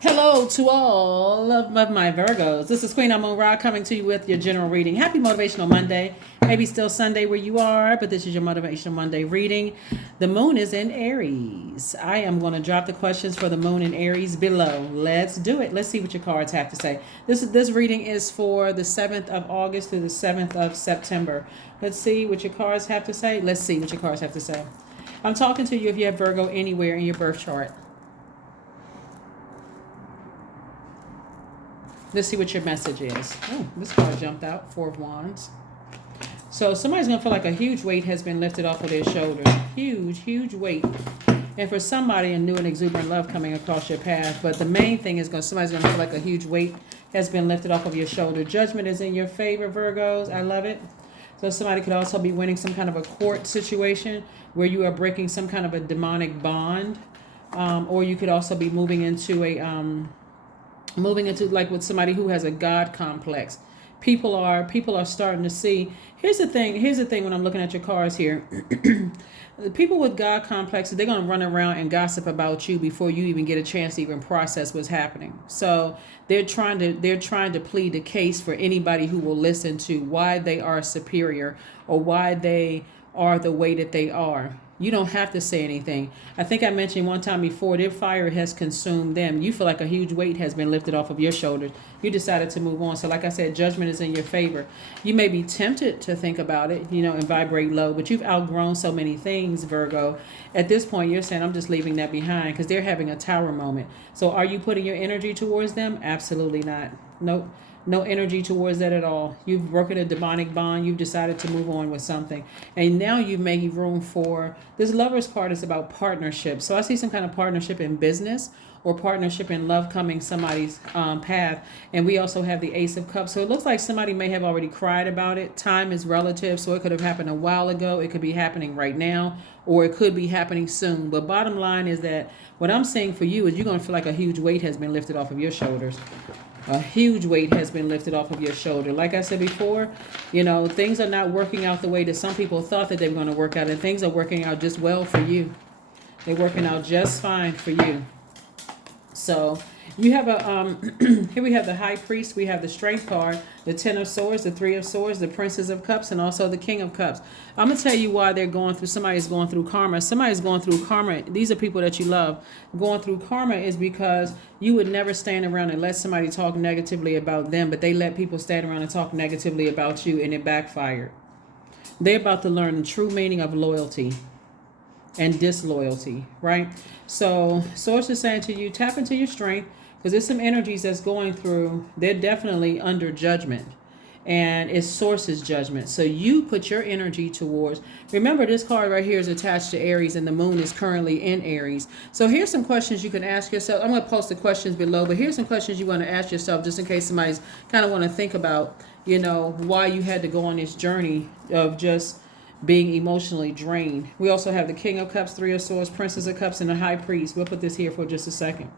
Hello to all of my Virgos. This is Queen Amun Ra coming to you with your general reading. Happy Motivational Monday. Maybe still Sunday where you are, but this is your Motivational Monday reading. The moon is in Aries. I am going to drop the questions for the moon in Aries below. Let's do it. Let's see what your cards have to say. This reading is for the 7th of August through the 7th of September. Let's see what your cards have to say. Let's see what your cards have to say. I'm talking to you if you have Virgo anywhere in your birth chart. Let's see what your message is. Oh, this card jumped out. Four of Wands. So somebody's going to feel like a huge weight has been lifted off of their shoulders. Huge weight. And for somebody, a new and exuberant love coming across your path. But the main thing is somebody's going to feel like a huge weight has been lifted off of your shoulder. Judgment is in your favor, Virgos. I love it. So somebody could also be winning some kind of a court situation where you are breaking some kind of a demonic bond. Or you could also be moving into like with somebody who has a God complex. People are starting to see. Here's the thing when I'm looking at your cards here. The people with God complexes, they're going to run around and gossip about you before you even get a chance to even process what's happening. So they're trying to plead the case for anybody who will listen to why they are superior or why they are the way that they are. You don't have to say anything. I think I mentioned one time before, their fire has consumed them. You feel like a huge weight has been lifted off of your shoulders. You decided to move on. So like I said, judgment is in your favor. You may be tempted to think about it, and vibrate low, but you've outgrown so many things, Virgo. At this point, you're saying, I'm just leaving that behind because they're having a tower moment. So are you putting your energy towards them? Absolutely not. Nope. No energy towards that at all. You've broken a demonic bond. You've decided to move on with something. And now you've made room for, this Lovers card is about partnership. So I see some kind of partnership in business or partnership in love coming somebody's path. And we also have the Ace of Cups. So it looks like somebody may have already cried about it. Time is relative. So it could have happened a while ago. It could be happening right now, or it could be happening soon. But bottom line is that what I'm saying for you is you're going to feel like a huge weight has been lifted off of your shoulders. A huge weight has been lifted off of your shoulder. Like I said before, things are not working out the way that some people thought that they were going to work out. And things are working out just well for you. They're working out just fine for you. So you have here we have the High Priest, we have the Strength card, the Ten of Swords, the Three of Swords, the Princess of Cups, and also the King of Cups. I'm going to tell you why they're going through, somebody's going through karma. Somebody's going through karma. These are people that you love. Going through karma is because you would never stand around and let somebody talk negatively about them, but they let people stand around and talk negatively about you, and it backfired. They're about to learn the true meaning of loyalty and disloyalty, right? So Source is saying to you, tap into your strength, because there's some energies that's going through. They're definitely under judgment, and it's Source's judgment. So you put your energy towards, remember this card right here is attached to Aries, and the moon is currently in Aries. So here's some questions you can ask yourself. I'm going to post the questions below, but here's some questions you want to ask yourself just in case somebody's kind of want to think about, why you had to go on this journey of just being emotionally drained. We also have the King of Cups, Three of Swords, Princess of Cups, and the High Priest. We'll put this here for just a second.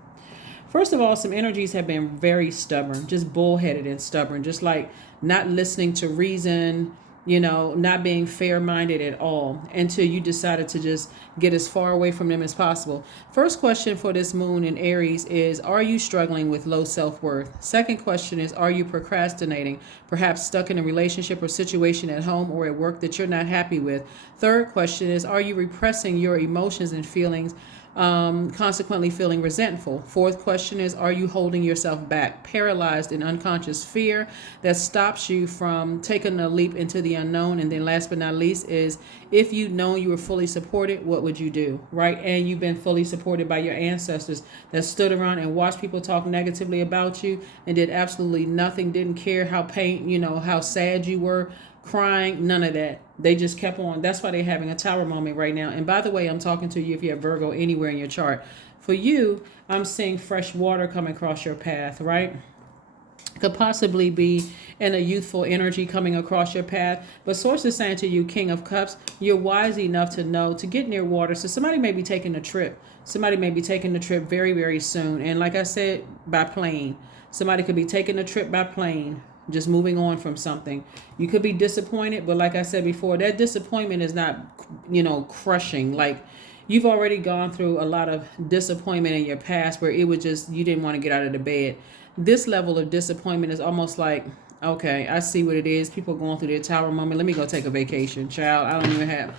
First of all, some energies have been very stubborn, just bullheaded and stubborn, just like not listening to reason, not being fair-minded at all until you decided to just get as far away from them as possible. First question for this moon in Aries is, are you struggling with low self-worth? Second question is, are you procrastinating, perhaps stuck in a relationship or situation at home or at work that you're not happy with? Third question is, are you repressing your emotions and feelings, consequently feeling resentful? Fourth question is, are you holding yourself back, paralyzed in unconscious fear that stops you from taking a leap into the unknown? And then last but not least is, if you'd known you were fully supported, what would you do, right? And you've been fully supported by your ancestors that stood around and watched people talk negatively about you and did absolutely nothing, didn't care how how sad you were, crying, none of that. They just kept on. That's why they're having a tower moment right now. And by the way, I'm talking to you if you have Virgo anywhere in your chart. For you, I'm seeing fresh water coming across your path, right? Could possibly be in a youthful energy coming across your path. But Source is saying to you, King of Cups, you're wise enough to know to get near water. So somebody may be taking a trip. Somebody may be taking a trip very, very soon. And like I said, by plane. Somebody could be taking a trip by plane, just moving on from something. You could be disappointed, but like I said before, that disappointment is not, crushing. Like, You've already gone through a lot of disappointment in your past where it was just, you didn't want to get out of the bed. This level of disappointment is almost like, okay, I see what it is. People going through their tower moment. Let me go take a vacation, child. I don't even have,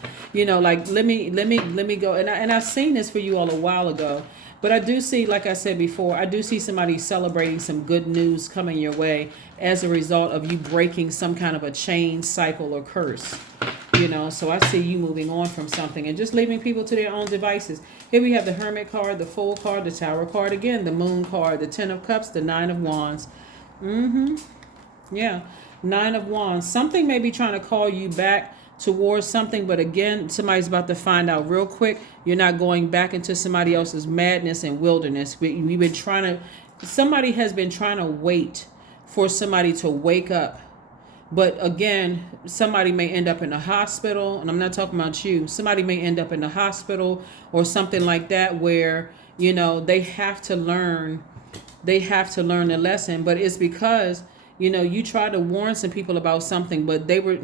like let me go. And I've seen this for you all a while ago, but I do see, like I said before, I do see somebody celebrating some good news coming your way as a result of you breaking some kind of a chain, cycle, or curse. So I see you moving on from something and just leaving people to their own devices. Here we have the Hermit card, the Fool card, the Tower card again, the Moon card, the Ten of Cups, the Nine of Wands. Yeah, Nine of Wands. Something may be trying to call you back towards something, but again, somebody's about to find out real quick. You're not going back into somebody else's madness and wilderness. We've been trying to, somebody has been trying to wait for somebody to wake up. But again, somebody may end up in the hospital, and I'm not talking about you. Somebody may end up in the hospital or something like that where, they have to learn the lesson. But it's because, you try to warn some people about something, but they were,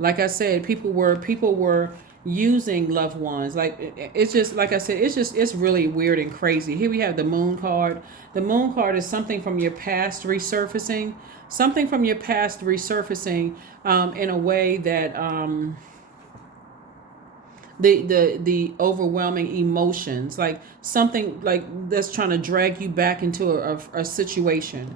like I said, people were using loved ones. Like, it's just, like I said, it's really weird and crazy. Here we have the Moon card. The Moon card is something from your past resurfacing. Something from your past resurfacing in a way that the overwhelming emotions, like something like that's trying to drag you back into a situation.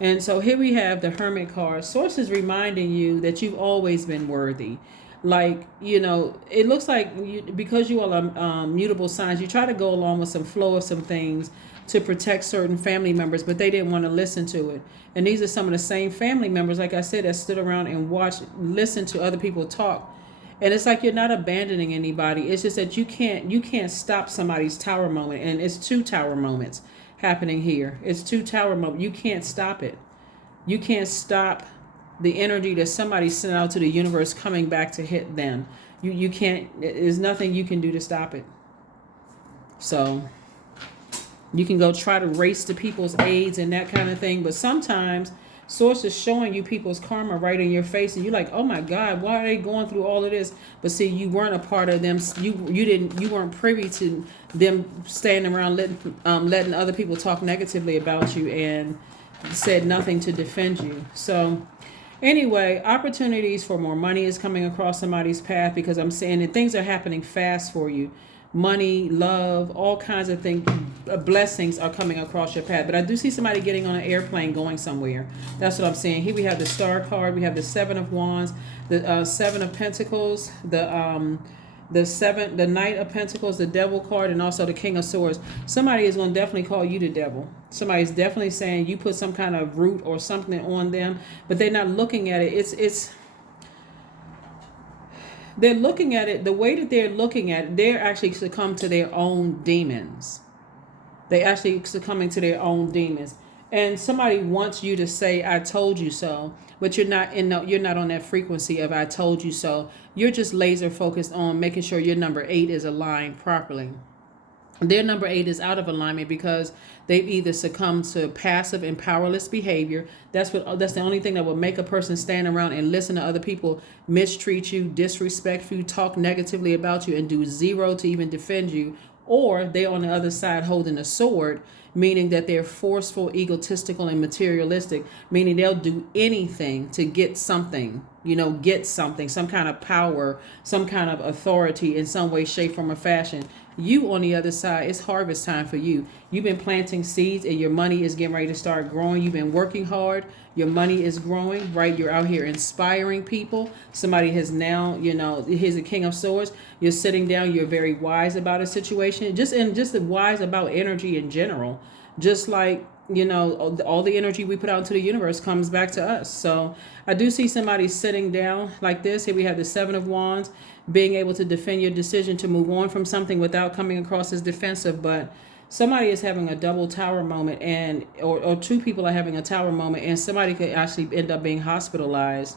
And so here we have the Hermit card. Source is reminding you that you've always been worthy. Like, it looks like because you all are mutable signs, you try to go along with some flow of some things to protect certain family members, but they didn't want to listen to it. And these are some of the same family members, like I said, that stood around and listen to other people talk. And it's like you're not abandoning anybody. It's just that you can't stop somebody's tower moment. And it's two tower moments happening here. It's two tower moments. You can't stop it. You can't stop the energy that somebody sent out to the universe coming back to hit them. You can't, there's nothing you can do to stop it. So you can go try to race to people's aids and that kind of thing. But sometimes Source is showing you people's karma right in your face. And you're like, oh my God, why are they going through all of this? But see, you weren't a part of them. You weren't privy to them standing around letting other people talk negatively about you and said nothing to defend you. So anyway, opportunities for more money is coming across somebody's path because I'm saying that things are happening fast for you. Money, love, all kinds of things, blessings are coming across your path. But I do see somebody getting on an airplane going somewhere. That's what I'm saying. Here we have the Star card. We have the Seven of Wands, the Seven of Pentacles, the Knight of Pentacles, the Devil card, and also the King of Swords. Somebody is going to definitely call you the devil. Somebody's definitely saying you put some kind of root or something on them, but they're not looking at it. They're looking at it, the way that they're looking at it, they're actually succumb to their own demons. They actually succumbing to their own demons. And somebody wants you to say, I told you so, but you're not on that frequency of I told you so. You're just laser focused on making sure your number 8 is aligned properly. Their number 8 is out of alignment because they've either succumbed to passive and powerless behavior. That's the only thing that will make a person stand around and listen to other people mistreat you, disrespect you, talk negatively about you, and do zero to even defend you. Or they're on the other side holding a sword, meaning that they're forceful, egotistical, and materialistic, meaning they'll do anything to get something, some kind of power, some kind of authority in some way, shape, form, or fashion. You on the other side, it's harvest time for you. You've been planting seeds and your money is getting ready to start growing. You've been working hard. Your money is growing, right? You're out here inspiring people. Somebody has now, here's the King of Swords. You're sitting down. You're very wise about a situation. Just wise about energy in general. Just like, all the energy we put out into the universe comes back to us. So I do see somebody sitting down like this. Here we have the Seven of Wands, being able to defend your decision to move on from something without coming across as defensive. But somebody is having a double tower moment, or two people are having a tower moment, and somebody could actually end up being hospitalized,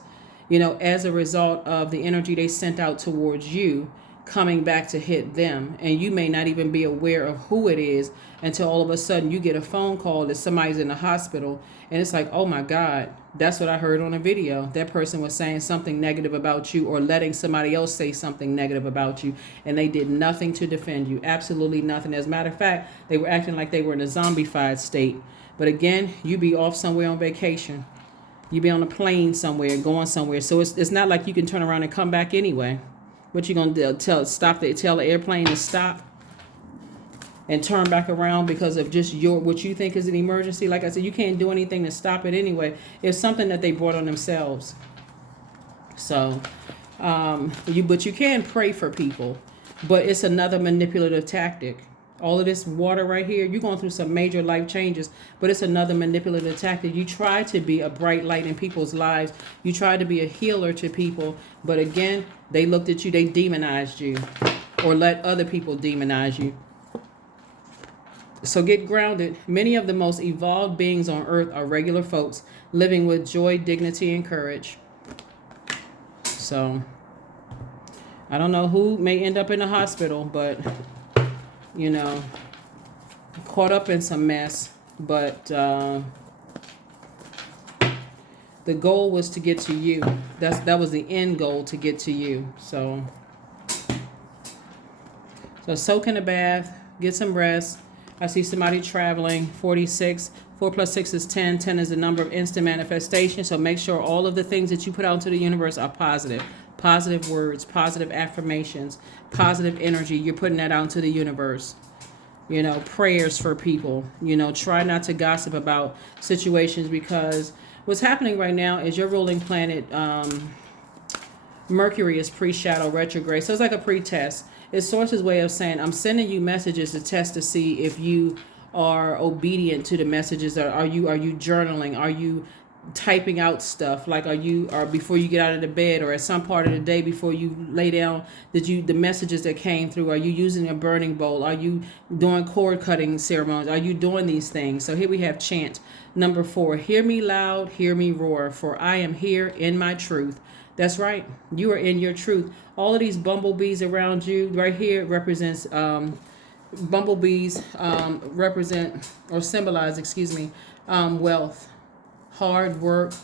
as a result of the energy they sent out towards you coming back to hit them, and you may not even be aware of who it is until all of a sudden you get a phone call that somebody's in the hospital, and it's like, oh my God, that's what I heard on a video. That person was saying something negative about you, or letting somebody else say something negative about you, and they did nothing to defend you. Absolutely nothing. As a matter of fact, they were acting like they were in a zombified state. But again, you be off somewhere on vacation. You be on a plane somewhere, going somewhere. So it's not like you can turn around and come back anyway. What you gonna do? Tell the airplane to stop and turn back around because of just what you think is an emergency? Like I said, you can't do anything to stop it anyway. It's something that they brought on themselves. So, but you can pray for people, but it's another manipulative tactic. All of this water right here, you're going through some major life changes, but it's another manipulative tactic. You try to be a bright light in people's lives. You try to be a healer to people, but again, they looked at you, they demonized you, or let other people demonize you. So get grounded. Many of the most evolved beings on earth are regular folks living with joy, dignity, and courage. So I don't know who may end up in the hospital, but caught up in some mess, but the goal was to get to you. That was the end goal, to get to you. So soak in a bath, get some rest. I see somebody traveling. 46. 4 plus 6 is 10. 10 is the number of instant manifestation. So make sure all of the things that you put out into the universe are positive. Positive words, positive affirmations, positive energy. You're putting that out into the universe. Prayers for people. Try not to gossip about situations, because what's happening right now is your ruling planet, Mercury, is pre-shadow retrograde. So it's like a pre-test. It's Source's way of saying, I'm sending you messages to test to see if you are obedient to the messages. Are you journaling? Are you typing out stuff? Like, or before you get out of the bed, or at some part of the day before you lay down, the messages that came through, are you using a burning bowl? Are you doing cord cutting ceremonies? Are you doing these things? So here we have chant number 4. Hear me loud, hear me roar, for I am here in my truth. That's right. You are in your truth. All of these bumblebees around you right here represents, bumblebees represent or symbolize, wealth, hard work,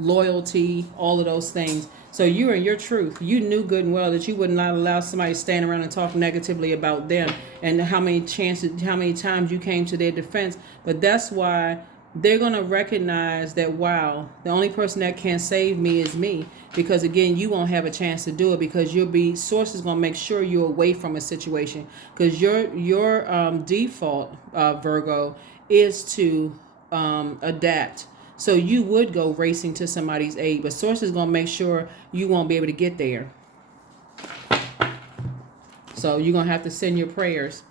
loyalty, all of those things. So you're in your truth. You knew good and well that you would not allow somebody to stand around and talk negatively about them, and how many times you came to their defense. But that's why they're going to recognize that, wow, the only person that can save me is me. Because again, you won't have a chance to do it, because Source is going to make sure you're away from a situation. Because your default, Virgo, is to adapt. So you would go racing to somebody's aid, but Source is going to make sure you won't be able to get there. So you're going to have to send your prayers.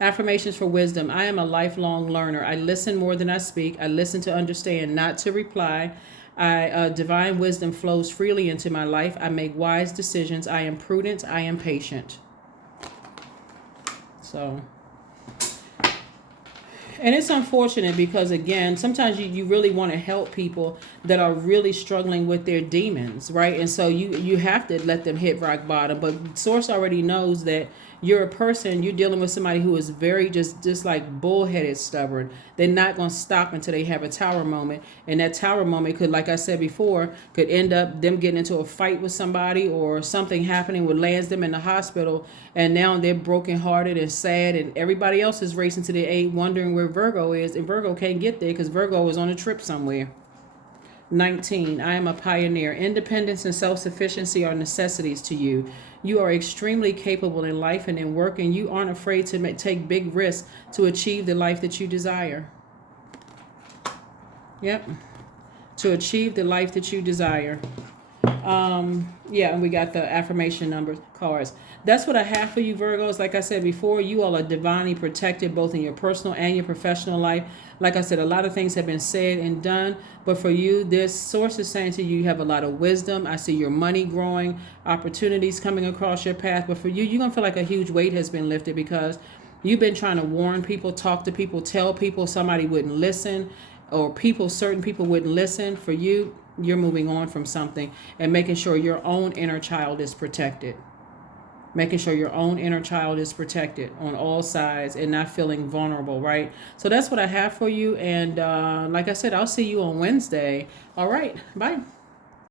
Affirmations for wisdom. I am a lifelong learner. I listen more than I speak. I listen to understand, not to reply. Divine wisdom flows freely into my life. I make wise decisions. I am prudent. I am patient. So, and it's unfortunate because, again, sometimes you really want to help people that are really struggling with their demons, right? And so you have to let them hit rock bottom. But Source already knows that you're a person, you're dealing with somebody who is very just like bullheaded stubborn. They're not going to stop until they have a tower moment. And that tower moment could, like I said before, could end up them getting into a fight with somebody, or something happening which lands them in the hospital. And now they're brokenhearted and sad, and everybody else is racing to their aid, wondering where Virgo is. And Virgo can't get there because Virgo is on a trip somewhere. 19. I am a pioneer. Independence and self-sufficiency are necessities to you. You are extremely capable in life and in work, and you aren't afraid to take big risks to achieve the life that you desire. Yep. To achieve the life that you desire. And we got the affirmation numbers cards. That's what I have for you, Virgos. Like I said before, you all are divinely protected both in your personal and your professional life. Like I said, a lot of things have been said and done, but for you, this Source is saying to you, you have a lot of wisdom. I see your money growing, opportunities coming across your path. But for you, you're going to feel like a huge weight has been lifted, because you've been trying to warn people, talk to people, tell people, somebody wouldn't listen, or certain people wouldn't listen. For you, you're moving on from something and making sure your own inner child is protected. making sure your own inner child is protected on all sides and not feeling vulnerable, right? So that's what I have for you. And like I said, I'll see you on Wednesday. All right. Bye.